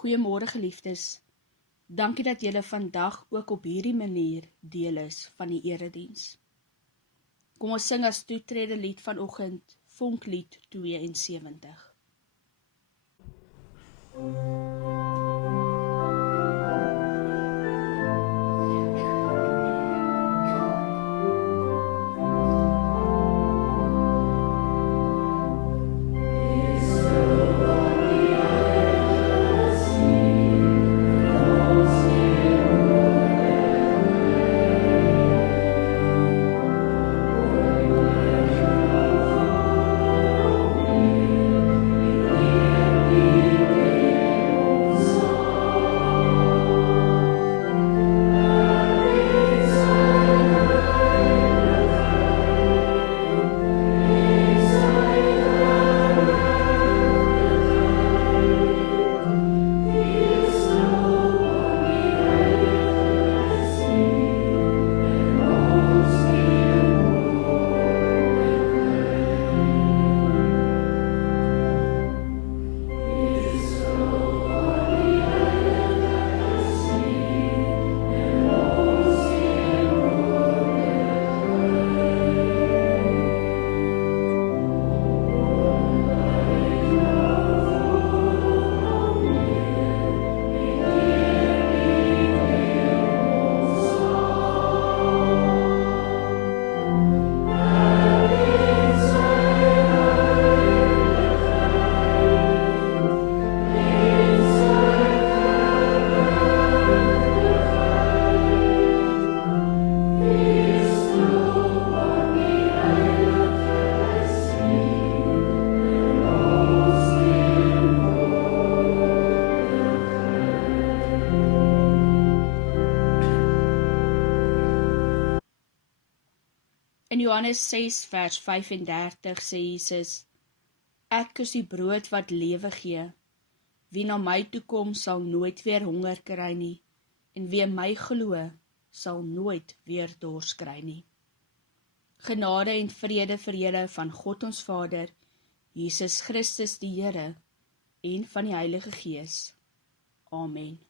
Goeiemôre geliefdes, dankie dat julle vandag ook op hierdie manier deel is van die erediens. Kom ons sing as toetrede lied vanoggend, Vonklied 72. In Johannes 6 vers 35 sê Jesus, Ek is die brood wat lewe gee. Wie na my toe kom sal nooit weer honger kry nie, en wie in my glo sal nooit weer dors kry nie. Genade en vrede vir julle van God ons Vader, Jesus Christus die Here, en van die Heilige Gees. Amen.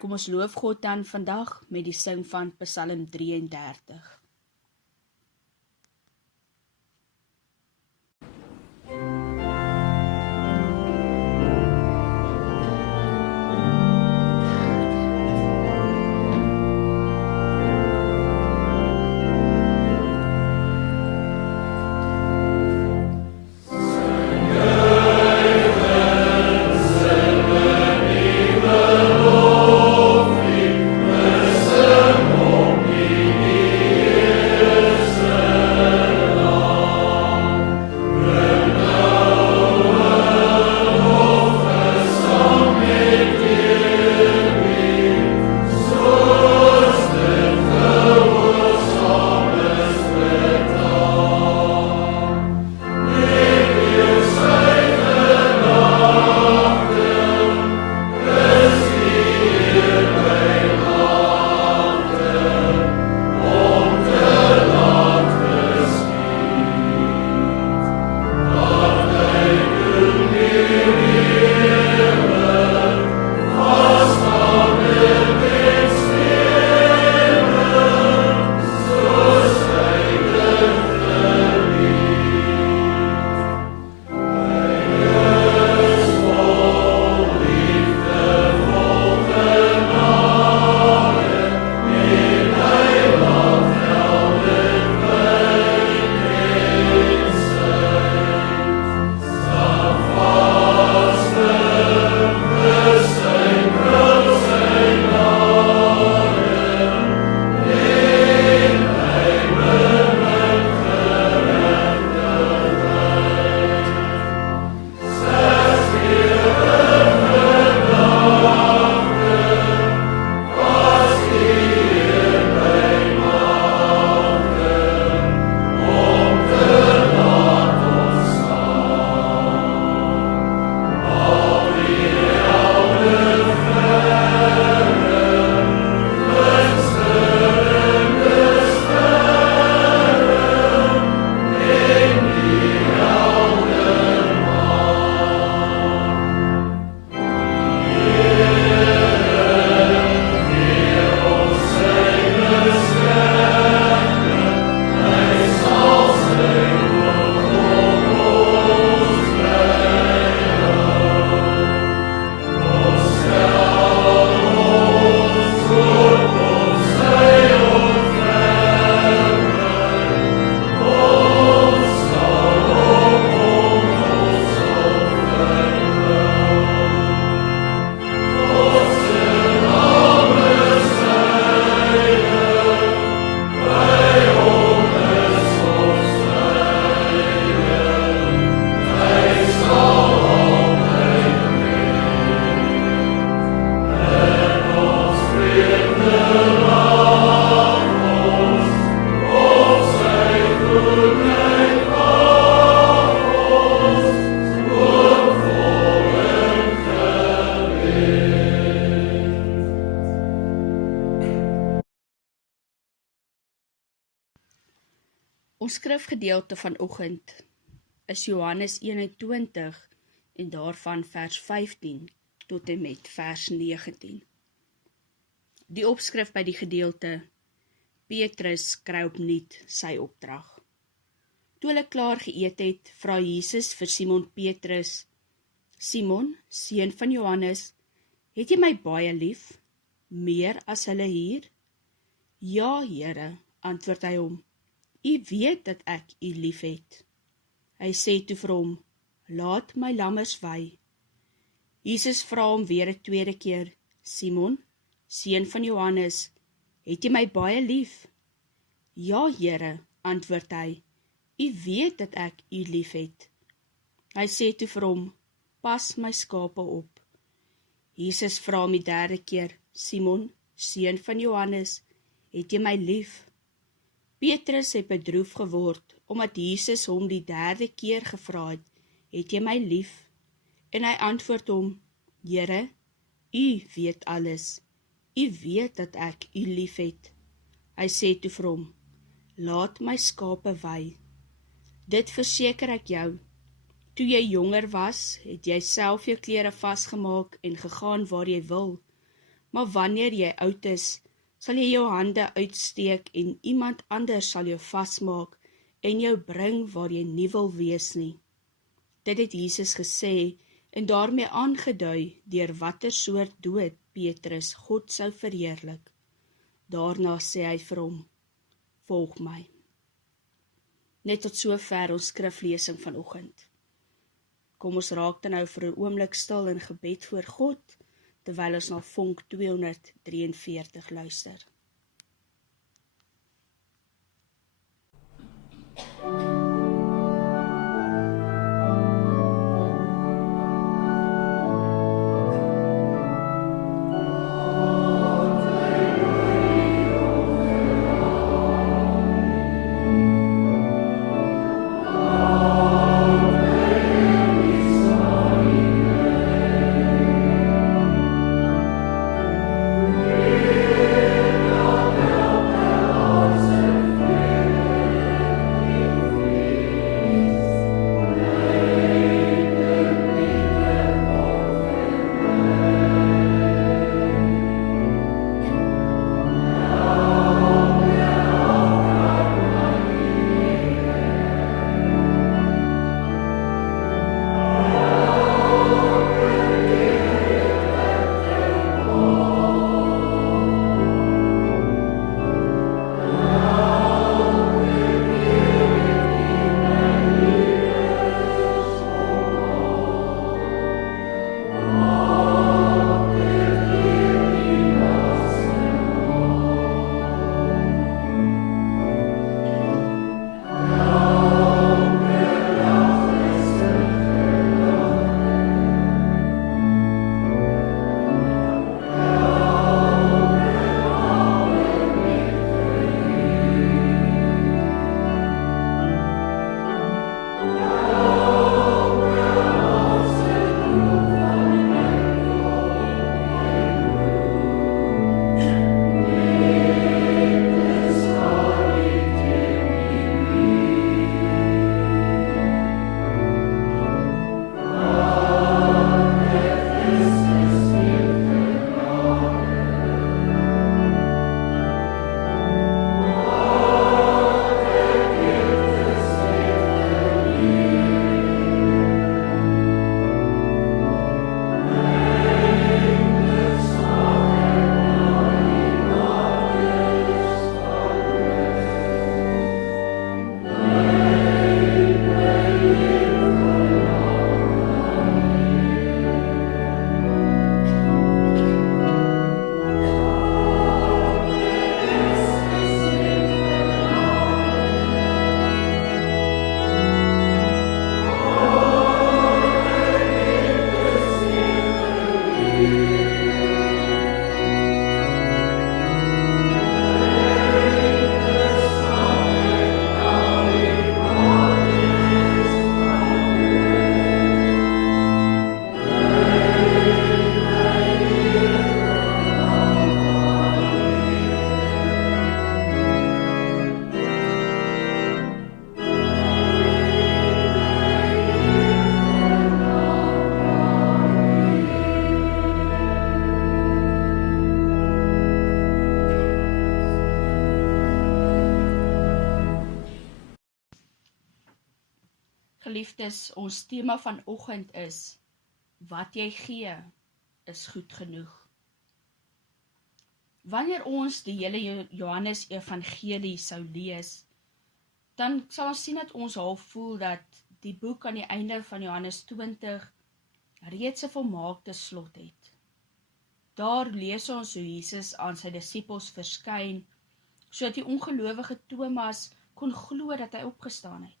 Kom ons loof God dan vandag met die sing van Psalm 33. Yeah. Ons skrifgedeelte vanoggend is Johannes 21 en daarvan vers 15 tot en met vers 19. Die opskrif by die gedeelte: Petrus kry opnuut sy opdrag. Toe hulle klaar geëet het, vra Jesus vir Simon Petrus: Simon, seun van Johannes, het jy my baie lief, meer as hulle hier? Ja, Here, antwoord hy hom, U weet dat ek U lief het. Hy sê toe vir hom: Laat my lammers wei. Jesus vra hom weer 'n tweede keer: Simon, seun van Johannes, het jy my baie lief? Ja, Here, antwoord hy, U weet dat ek U lief het. Hy sê toe vir hom: Pas my skape op. Jesus vra hom die derde keer: Simon, seun van Johannes, het jy my lief? Petrus het bedroef geword, omdat Jesus hom die derde keer gevra het jy my lief? En hy antwoord hom: Here, U weet alles. U weet dat ek U lief het. Hy sê toe vir hom: Laat my skape wei. Dit verseker ek jou, toe jy jonger was, het jy self jou klere vasgemaak en gegaan waar jy wil. Maar wanneer jy oud is, sal jy jou hande uitsteek en iemand anders sal jou vasmaak en jou bring waar jy nie wil wees nie. Dit het Jesus gesê en daarmee aangedui deur watter soort dood Petrus God sou verheerlik. Daarna sê hy vir hom: Volg my. Net tot sover ons skriflesing vanoggend. Kom ons raak dan nou vir 'n oomblik stil in gebed voor God, terwyl ons na vonk 243 luister. geliefdes, ons tema vanoggend is, wat jy gee, is goed genoeg. Wanneer ons die hele Johannes Evangelie sou lees, dan sal ons sien dat ons half voel dat die boek aan die einde van Johannes 20 reeds 'n volmaakte slot het. Daar lees ons hoe Jesus aan sy disippels verskyn, sodat die ongelowige Thomas kon glo dat hy opgestaan het.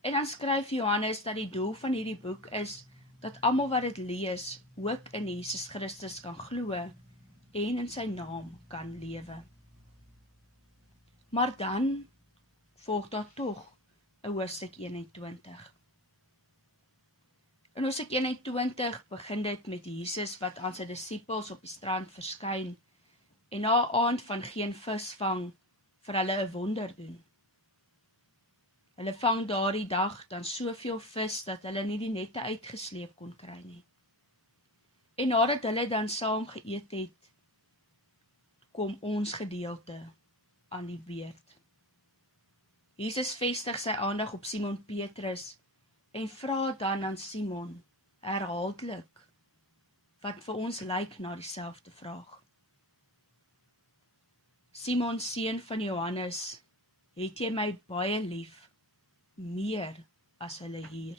En dan skryf Johannes dat die doel van hierdie boek is, dat almal wat dit lees, ook in Jesus Christus kan glo, en in sy naam kan lewe. Maar dan volg daar tog 'n hoofstuk 21. In hoofstuk 21 begin dit met Jesus wat aan sy disippels op die strand verskyn, en na 'n aand van geen vis vang, vir hulle 'n wonder doen. Hulle vang daardie dag dan soveel vis, dat hulle nie die nette uitgesleep kon kry nie. En nadat hulle dan saam geëet het, kom ons gedeelte aan die beurt. Jesus vestig sy aandag op Simon Petrus, en vra dan aan Simon, herhaaldelik, wat vir ons lyk na dieselfde vraag. Simon, seun van Johannes, het jy my baie lief, meer as hulle hier?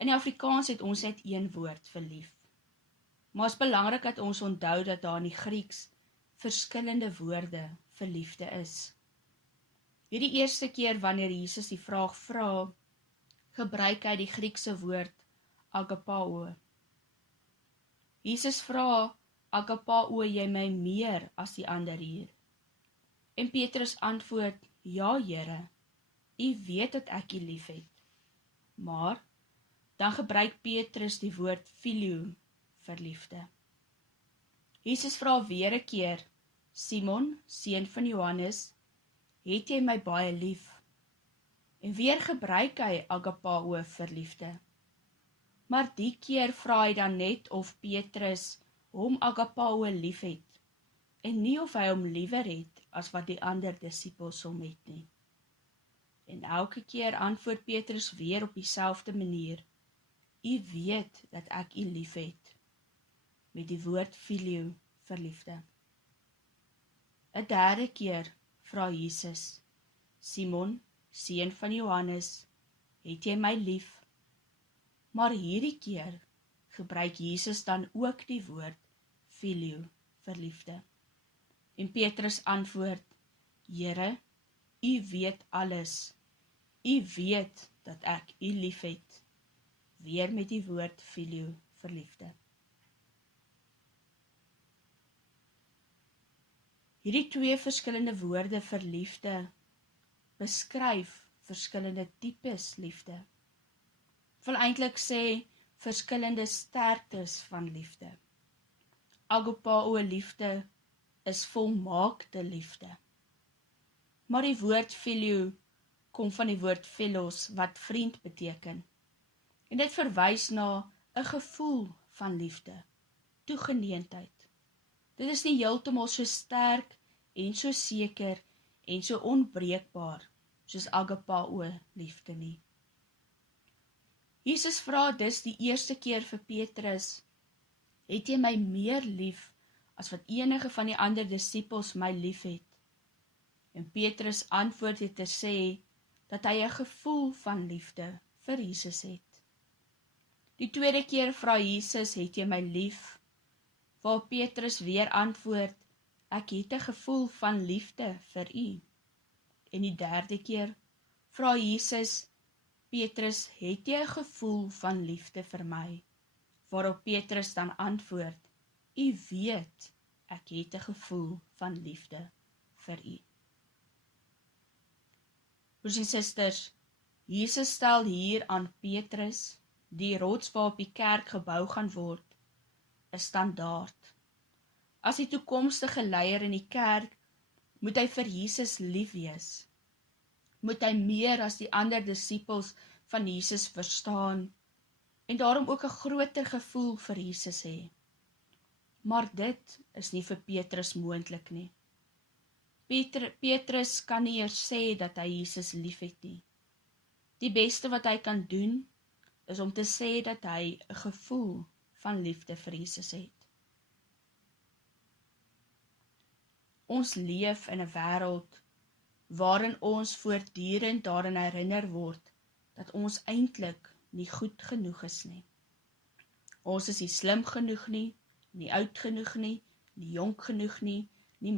In die Afrikaans het ons net een woord vir lief, maar is belangrik dat ons onthou dat daar in die Grieks verskillende woorde vir liefde is. Hierdie eerste keer wanneer Jesus die vraag vra, gebruik hy die Griekse woord agapao. Jesus vra, agapao jy my meer as die ander hier? En Petrus antwoord, ja Here, U weet dat ek U lief het. Maar, dan gebruik Petrus die woord filio vir liefde. Jesus vra weer 'n keer, Simon, seun van Johannes, het jy my baie lief? En weer gebruik hy agapao vir liefde. Maar die keer vra hy dan net of Petrus hom agapao lief het, en nie of hy hom liewer het as wat die ander disippels hom het nie. En elke keer antwoord Petrus weer op dieselfde manier, U weet dat ek U lief het, met die woord filio vir liefde. 'n derde keer vra Jesus, Simon, seun van Johannes, het jy my lief? Maar hierdie keer gebruik Jesus dan ook die woord filio vir liefde. En Petrus antwoord, Here, U weet alles. U weet dat ek U lief het. Weer met die woord filio vir liefde. Hierdie twee verskillende woorde vir liefde beskryf verskillende tipes liefde. Ek wil eintlik sê verskillende sterktes van liefde. Agapao liefde is volmaakte liefde. Maar die woord filio kom van die woord philos wat vriend beteken. En dit verwys na 'n gevoel van liefde, toegeneentheid. Dit is nie heeltemal so sterk en so seker en so onbreekbaar soos agapao liefde nie. Jesus vra dus die eerste keer vir Petrus, het jy my meer lief as wat enige van die ander disippels my lief het? En Petrus antwoord het te sê dat hy 'n gevoel van liefde vir Jesus het. Die tweede keer vra Jesus, het jy my lief? Waar Petrus weer antwoord, ek het 'n gevoel van liefde vir U. En die derde keer vra Jesus, Petrus, het jy 'n gevoel van liefde vir my? Waarop Petrus dan antwoord, U weet, ek het 'n gevoel van liefde vir U. Broers en susters, Jesus stel hier aan Petrus, die rots waarop die kerk gebou gaan word, 'n standaard. As die toekomstige leier in die kerk, moet hy vir Jesus lief wees. Moet hy meer as die ander disippels van Jesus verstaan, en daarom ook 'n groter gevoel vir Jesus hê. Maar dit is nie vir Petrus moontlik nie. Petrus kan nie eers sê dat hy Jesus lief het nie. Die beste wat hy kan doen, is om te sê dat hy 'n gevoel van liefde vir Jesus het. Ons leef in 'n wêreld waarin ons voortdurend daaraan herinner word dat ons eintlik nie goed genoeg is nie. Ons is nie slim genoeg nie oud genoeg nie jonk genoeg nie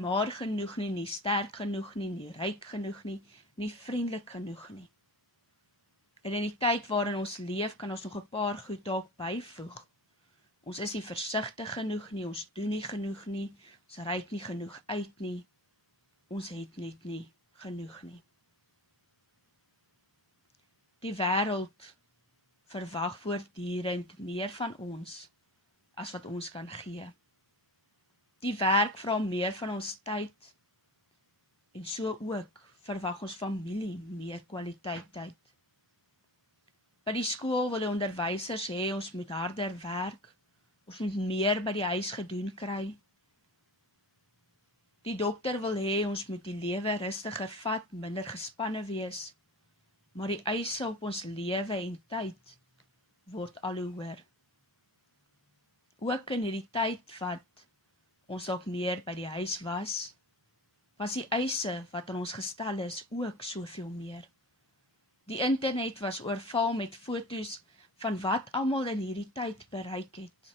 maar genoeg nie sterk genoeg nie ryk genoeg nie vriendelik genoeg nie. En in die tyd waarin ons leef, kan ons nog 'n paar goed dalk byvoeg. Ons is nie versigtig genoeg nie, ons doen nie genoeg nie, ons reik nie genoeg uit nie, ons het net nie genoeg nie. Die wêreld verwag voortdurend meer van ons as wat ons kan gee. Die werk vra meer van ons tyd en so ook verwag ons familie meer kwaliteit tyd. By die skool wil die onderwysers hê ons moet harder werk, ons moet meer by die huis gedoen kry. Die dokter wil hê ons moet die lewe rustiger vat, minder gespanne wees, maar die eise op ons lewe en tyd word al hoe hoër. Ook in hierdie tyd wat ons dalk meer by die huis was die eise wat aan ons gestel is ook soveel meer. Die internet was oorval met foto's van wat almal in hierdie tyd bereik het.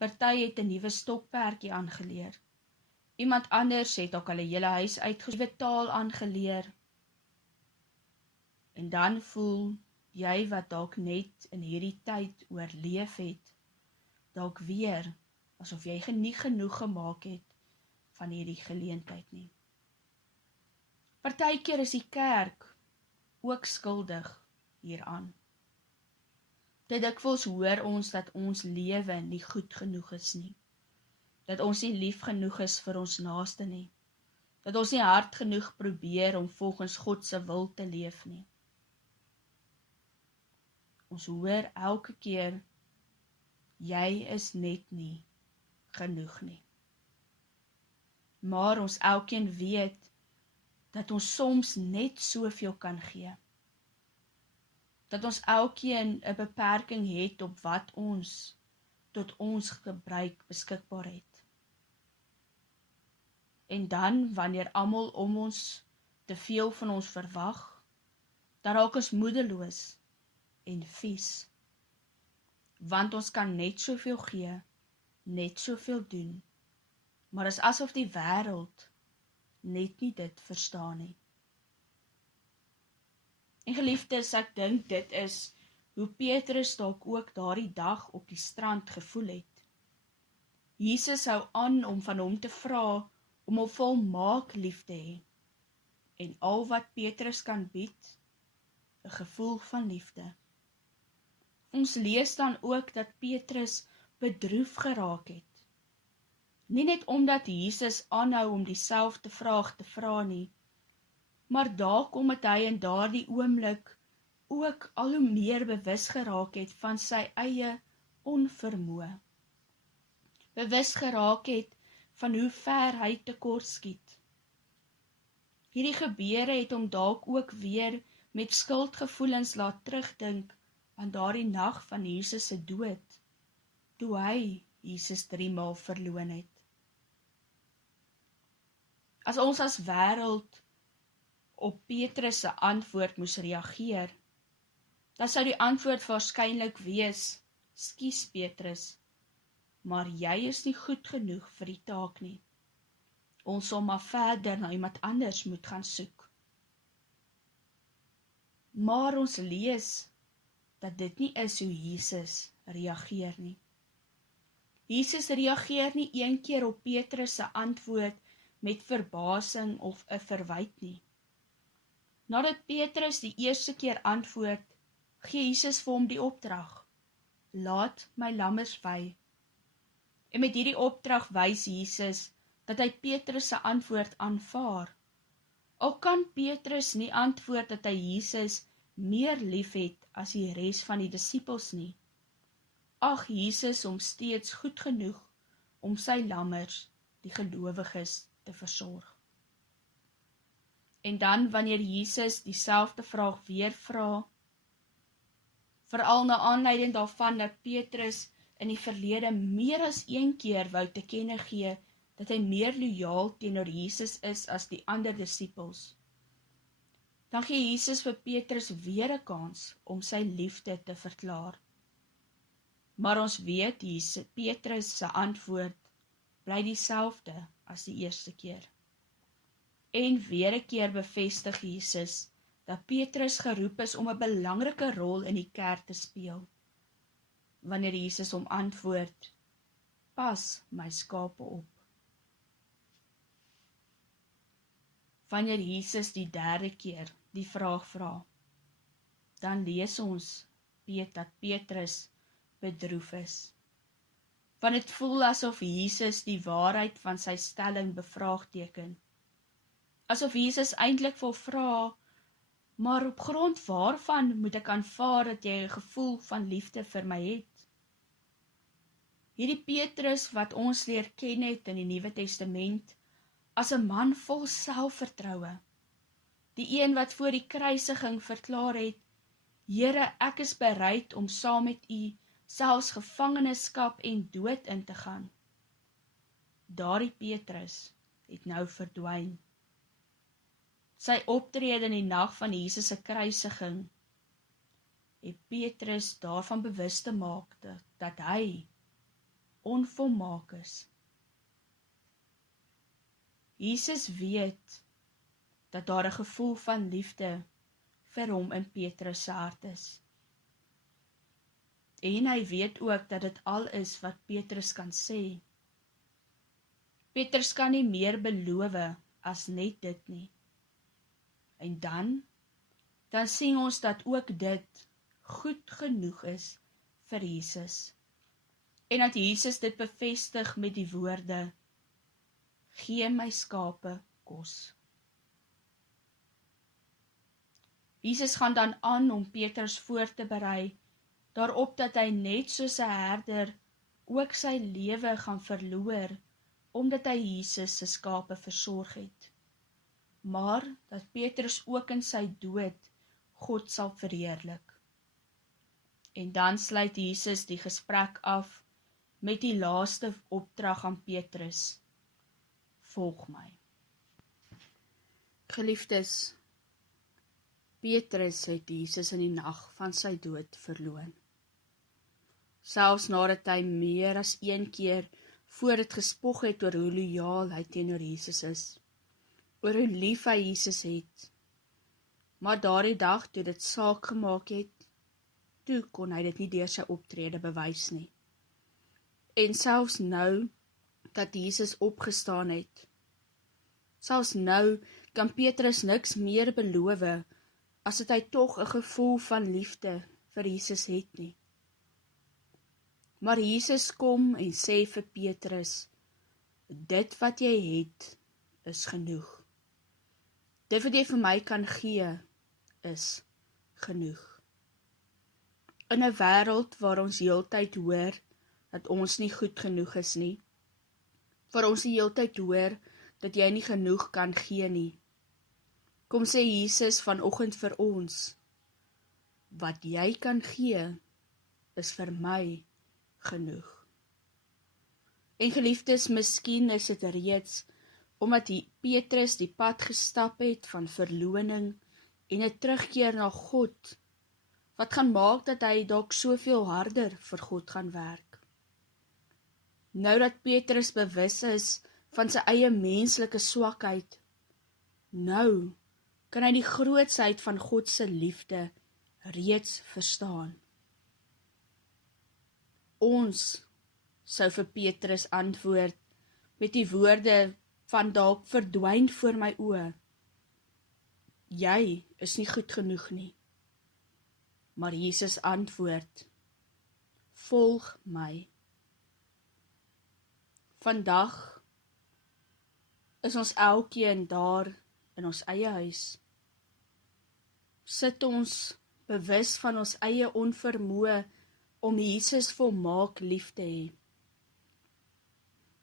Party het 'n nuwe stokperdjie aangeleer. Iemand anders het ook al 'n hele huis uitgenuwe taal aangeleer. En dan voel jy wat dalk net in hierdie tyd oorleef het, dalk weer asof jy nie genoeg gemaak het van hierdie geleentheid nie. Partykeer is die kerk ook skuldig hieraan. Te dikwels hoor ons dat ons lewe nie goed genoeg is nie, dat ons nie lief genoeg is vir ons naaste nie, dat ons nie hard genoeg probeer om volgens God se wil te leef nie. Ons hoor elke keer, jy is net nie genoeg nie. Maar ons elkeen weet, dat ons soms net soveel kan gee. Dat ons elkeen 'n beperking het op wat ons tot ons gebruik beskikbaar het. En dan, wanneer almal om ons te veel van ons verwag, dan raak ons moedeloos en vies. Want ons kan net soveel gee, net soveel doen, maar is asof die wêreld net nie dit verstaan nie. En geliefdes, ek dink dit is hoe Petrus dalk ook daardie dag op die strand gevoel het. Jesus hou aan om van hom te vra om hom volmaak lief te hê. En al wat Petrus kan bied, 'n gevoel van liefde. Ons lees dan ook dat Petrus bedroef geraak het. Nie net omdat Jesus aanhou om dieselfde vraag te vra nie, maar dalk omdat hy in daardie oomblik ook al hoe meer bewus geraak het van sy eie onvermoë. Bewus geraak het van hoe ver hy tekort skiet. Hierdie gebeure het hom dalk ook weer met skuldgevoelens laat terugdink aan daardie nag van Jesus se dood, toe hy Jesus 3 maal verloon het. As ons as wêreld op Petrus se antwoord moes reageer, dan sou die antwoord waarskynlik wees, "Skus Petrus, maar jy is nie goed genoeg vir die taak nie. Ons sal maar verder na iemand anders moet gaan soek." Maar ons lees dat dit nie is hoe Jesus reageer nie. Jesus reageer nie een keer op Petrus se antwoord met verbasing of 'n verwyt nie. Nadat Petrus die eerste keer antwoord, gee Jesus vir hom die opdrag: "Laat my lammers vy." En met hierdie opdrag wys Jesus dat hy Petrus se antwoord aanvaar. Al kan Petrus nie antwoord dat hy Jesus meer lief het as die res van die disippels nie, ag Jesus hom steeds goed genoeg om sy lammers, die gelowiges, te versorg. En dan wanneer Jesus dieselfde vraag weer vra, veral na aanleiding daarvan dat Petrus in die verlede meer as een keer wou te kenne gee dat hy meer loyaal teenoor Jesus is as die ander disippels. Dan gee Jesus vir Petrus weer 'n kans om sy liefde te verklaar. Maar ons weet, Petrus se antwoord bly dieselfde as die eerste keer. En weer 'n keer bevestig Jesus dat Petrus geroep is om 'n belangrike rol in die kerk te speel. Wanneer Jesus hom antwoord, pas my skape op. Wanneer Jesus die derde keer die vraag vra, dan lees ons dat Petrus bedroef is. Want dit voel asof Jesus die waarheid van sy stelling bevraagteken. Asof Jesus eintlik wil vra, maar op grond waarvan moet ek aanvaar dat jy 'n gevoel van liefde vir my het? Hierdie Petrus wat ons leer ken het in die Nuwe Testament, as 'n man vol selfvertroue, die een wat voor die kruisiging verklaar het, Here, ek is bereid om saam met u selfs gevangenskap en dood in te gaan. Daardie Petrus het nou verdwyn. Sy optrede in die nag van Jesus se kruisiging het Petrus daarvan bewus te maak dat hy onvolmaak is. Jesus weet dat daar 'n gevoel van liefde vir hom in Petrus se hart is. En hy weet ook dat dit al is wat Petrus kan sê. Petrus kan nie meer beloof as net dit nie. En dan sien ons dat ook dit goed genoeg is vir Jesus. En dat Jesus dit bevestig met die woorde, gee my skape kos. Jesus gaan dan aan om Petrus voor te berei, daarop dat hy net soos 'n herder ook sy lewe gaan verloor, omdat hy Jesus se skape versorg het. Maar dat Petrus ook in sy dood God sal verheerlik. En dan sluit Jesus die gesprek af met die laaste opdrag aan Petrus. Volg my. Geliefdes, Petrus het Jesus in die nag van sy dood verloon. Selfs nadat hy meer as een keer voor dit gespog het oor hoe loyaal hy teenoor Jesus is, oor hoe lief hy Jesus het. Maar daardie dag toe dit saak gemaak het, toe kon hy dit nie deur sy optrede bewys nie. En selfs nou dat Jesus opgestaan het, selfs nou kan Petrus niks meer beloof as dat hy tog 'n gevoel van liefde vir Jesus het nie. Maar Jesus kom en sê vir Petrus, dit wat jy het, is genoeg. Dit wat jy vir my kan gee, is genoeg. In 'n wêreld waar ons heeltyd hoor dat ons nie goed genoeg is nie, waar ons die heeltyd hoor dat jy nie genoeg kan gee nie, kom sê Jesus vanoggend vir ons, wat jy kan gee, is vir my genoeg. En geliefdes, miskien is dit reeds, omdat Petrus die pad gestap het van verloning en 'n terugkeer na God, wat gaan maak dat hy dalk soveel harder vir God gaan werk. Nou dat Petrus bewus is van sy eie menslike swakheid, nou kan hy die grootsheid van God se liefde reeds verstaan. Ons sou vir Petrus antwoord met die woorde van dalk verdwyn voor my oë. Jy is nie goed genoeg nie. Maar Jesus antwoord, volg my. Vandag is ons elkeen daar in ons eie huis. Sit ons bewus van ons eie onvermoë om Jesus volmaak lief te hê.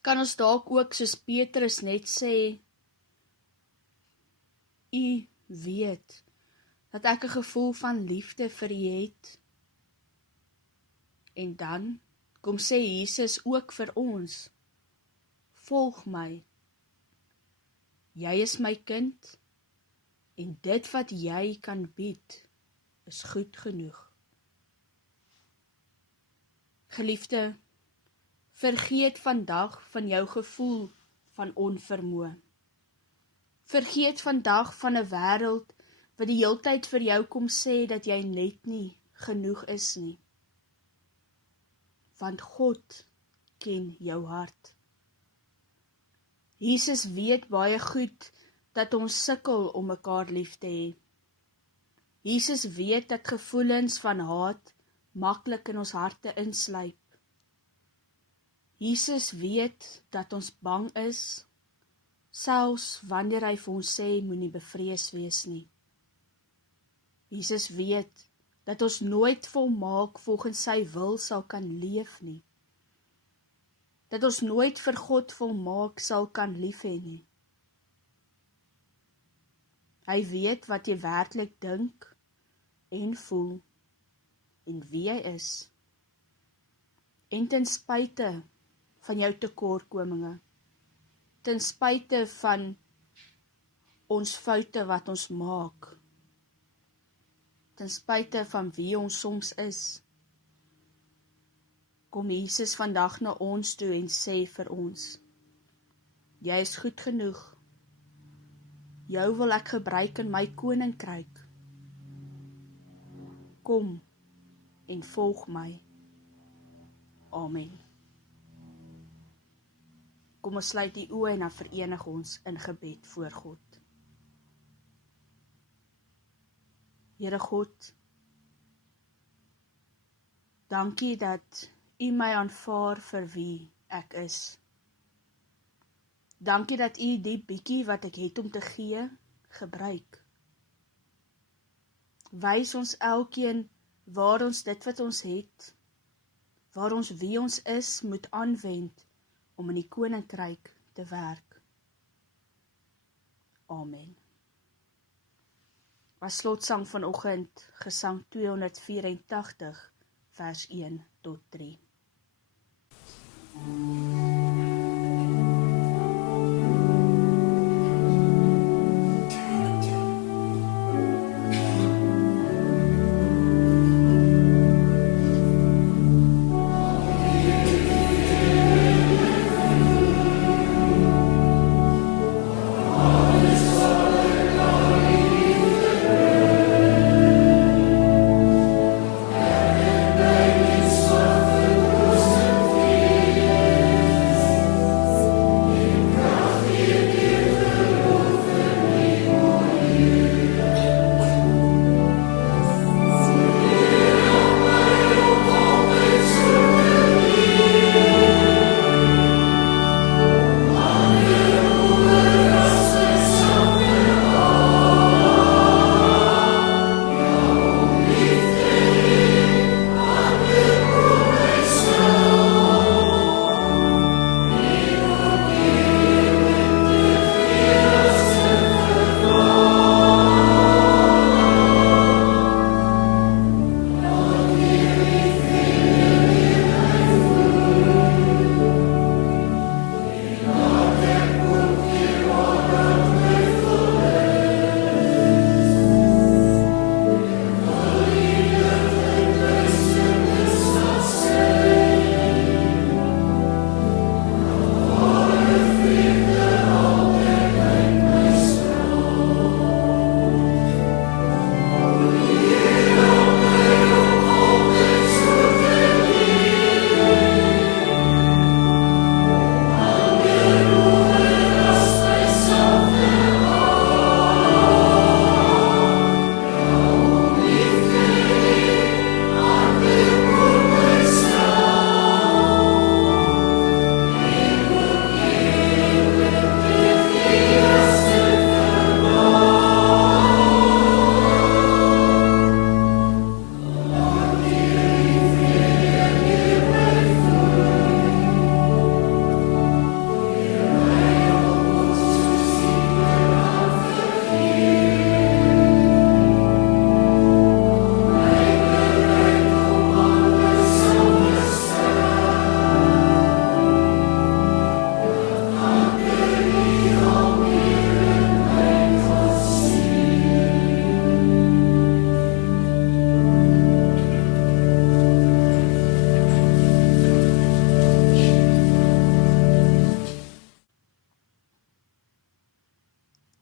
Kan ons dalk ook soos Petrus net sê, U weet dat ek 'n gevoel van liefde vir U het. En dan kom sê Jesus ook vir ons, volg my. Jy is my kind, en dit wat jy kan bied, is goed genoeg. Geliefde, vergeet vandag van jou gevoel van onvermoë. Vergeet vandag van 'n wêreld wat die heeltyd vir jou kom sê dat jy net nie genoeg is nie. Want God ken jou hart. Jesus weet baie goed dat ons sukkel om mekaar lief te hê. Jesus weet dat gevoelens van haat maklik in ons harte insluip. Jesus weet dat ons bang is, selfs wanneer hy vir ons sê, moenie bevrees wees nie. Jesus weet dat ons nooit volmaak volgens sy wil sal kan leef nie. Dat ons nooit vir God volmaak sal kan lief hê nie. Hy weet wat jy werklik dink en voel en wie jy is. En ten spyte van jou tekortkominge, ten spyte van ons foute wat ons maak, ten spyte van wie ons soms is, kom Jesus vandag na ons toe en sê vir ons, jy is goed genoeg, jou wil ek gebruik in my koninkryk, kom en volg my. Amen. Kom ons sluit die oë en dan verenig ons in gebed voor God. Here God, dankie dat U my aanvaar vir wie ek is. Dankie dat U die bietjie wat ek het om te gee, gebruik. Wys ons elkeen waar ons dit wat ons het, waar ons wie ons is, moet aanwend om in die koninkryk te werk. Amen. As slotsang vanoggend, Gesang 284, vers 1 tot 3.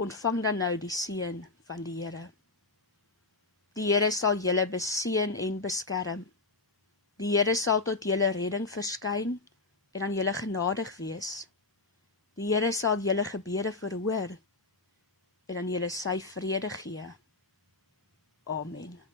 ontvang dan nou die seën van die Here. Die Here sal julle beseën en beskerm. Die Here sal tot julle redding verskyn en aan julle genadig wees. Die Here sal julle gebede verhoor en aan julle sy vrede gee. Amen.